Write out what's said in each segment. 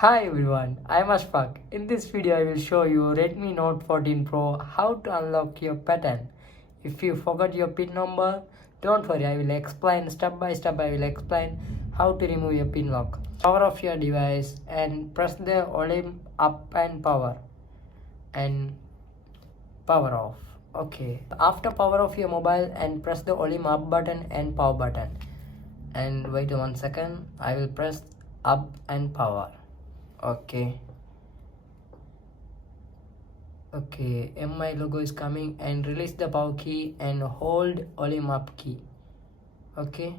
Hi everyone, I'm Ashfaq. In this video I will show you Redmi Note 14 Pro how to unlock your pattern. If you forgot your PIN number, don't worry, I will explain step by step. I will explain how to remove your PIN lock. Power off your device and press the volume up and power off. Okay. After power off your mobile and press the volume up button and power button. And wait 1 second, I will press up and power. Okay, mi logo is coming, and release the power key and hold volume up key. Okay,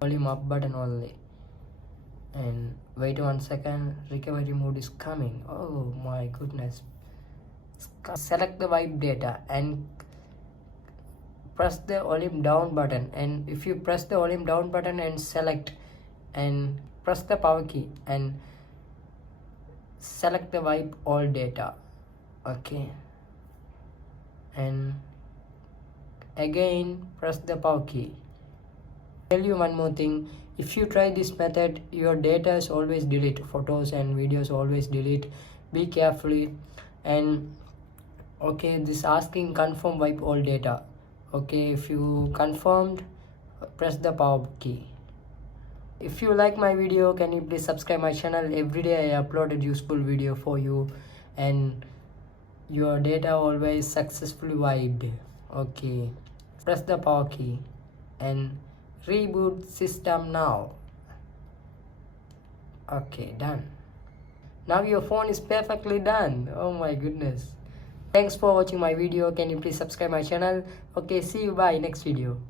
volume up button only, and wait 1 second, recovery mode is coming. Oh my goodness. Select the wipe data and press the volume down button, and if you press the volume down button and select and press the power key and select the wipe all data. Okay, and again press the power key. Tell you one more thing, if you try this method your data is always delete, photos and videos always delete. Be carefully. And okay, this asking confirm wipe all data. Okay, if you confirmed, press the power key. If you like my video, can you please subscribe my channel? Every day I uploaded useful video for you, and your data always successfully wiped. Okay, press the power key and reboot system now. Okay, done. Now your phone is perfectly done. Oh my goodness. Thanks for watching my video. Can you please subscribe my channel? Okay, see you. Bye next video.